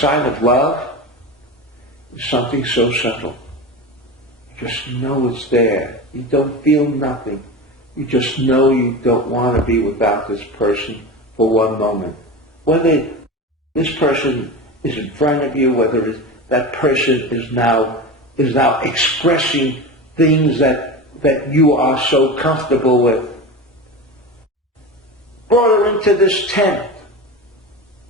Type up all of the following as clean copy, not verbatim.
sign of love is something so subtle. You just know it's there. You don't feel nothing. You just know you don't want to be without this person for one moment. Whether this person is in front of you, whether that person is now expressing things that you are so comfortable with. Brought her into this tent.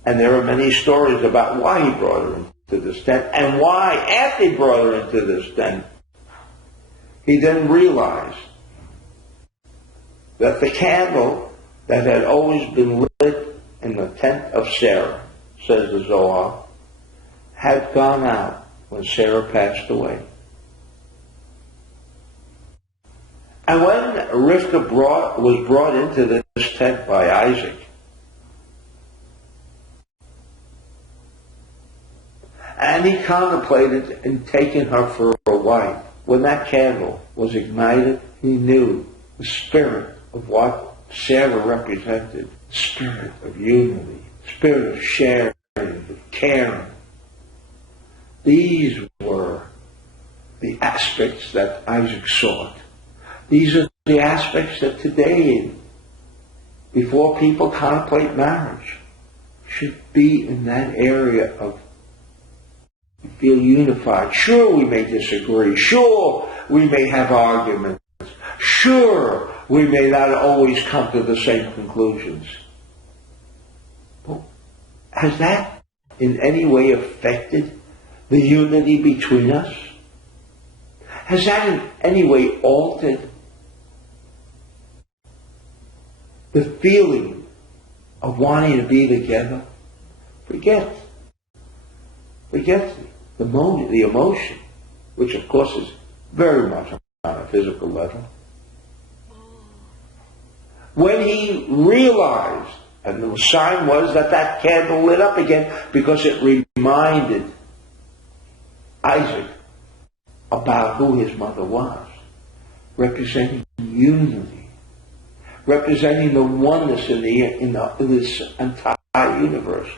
And there are many stories about why he brought her into this tent and why, after he brought her into this tent, he then realized that the candle that had always been lit in the tent of Sarah, says the Zohar, had gone out when Sarah passed away. And when Rivka was brought into this tent by Isaac, and he contemplated in taking her for a wife, when that candle was ignited, he knew the spirit of what Sarah represented, the spirit of unity, the spirit of sharing, of caring. These were the aspects that Isaac sought. These are the aspects that today, before people contemplate marriage, should be in that area of feel unified. Sure, we may disagree. Sure, we may have arguments. Sure, we may not always come to the same conclusions. But has that in any way affected the unity between us? Has that in any way altered the feeling of wanting to be together? Forget the emotion, which of course is very much on a physical level. When he realized, and the sign was that candle lit up again because it reminded Isaac about who his mother was, representing unity, representing the oneness in this entire universe.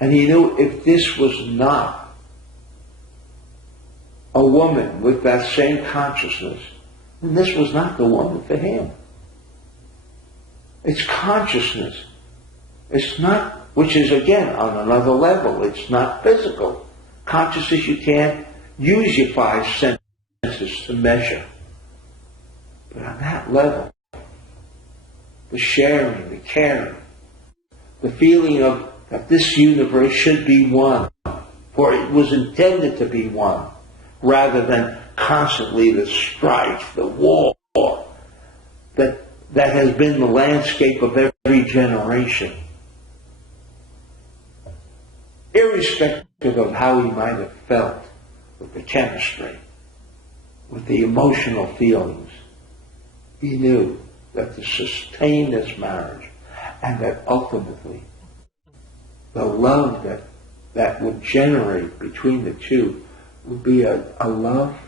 And he knew if this was not a woman with that same consciousness, then this was not the woman for him. It's consciousness. It's not, which is again on another level. It's not physical. Consciousness, you can't use your five senses to measure. But on that level, the sharing, the caring, the feeling of that this universe should be one, for it was intended to be one, rather than constantly the strife, the war that has been the landscape of every generation. Irrespective of how he might have felt with the chemistry, with the emotional feelings, he knew that to sustain this marriage and that ultimately the love that would generate between the two would be a love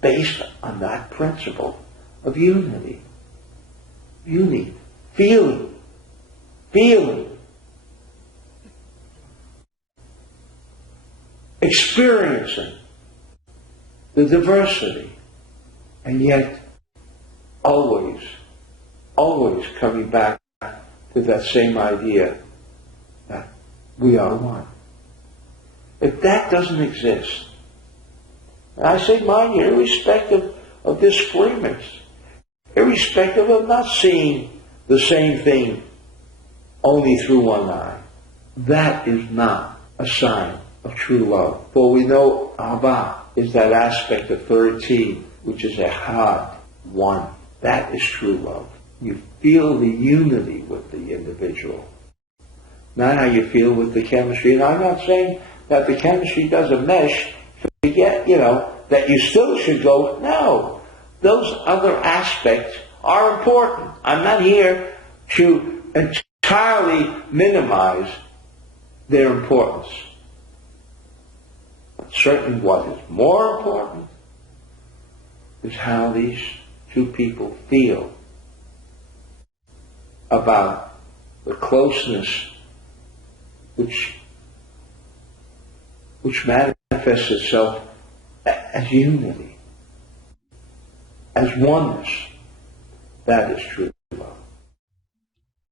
based on that principle of unity. Unity. Feeling. Experiencing the diversity. And yet always coming back to that same idea that we are one. If that doesn't exist, and I say mind you, irrespective of disagreements, irrespective of not seeing the same thing only through one eye, that is not a sign of true love. For we know Ahava is that aspect of 13, which is Echad, one. That is true love. You feel the unity with the individual. Not how you feel with the chemistry. And I'm not saying that the chemistry doesn't mesh. Forget, that you still should go, no. Those other aspects are important. I'm not here to entirely minimize their importance. But certainly what is more important is how these two people feel about the closeness which which manifests itself as unity, as oneness. That is true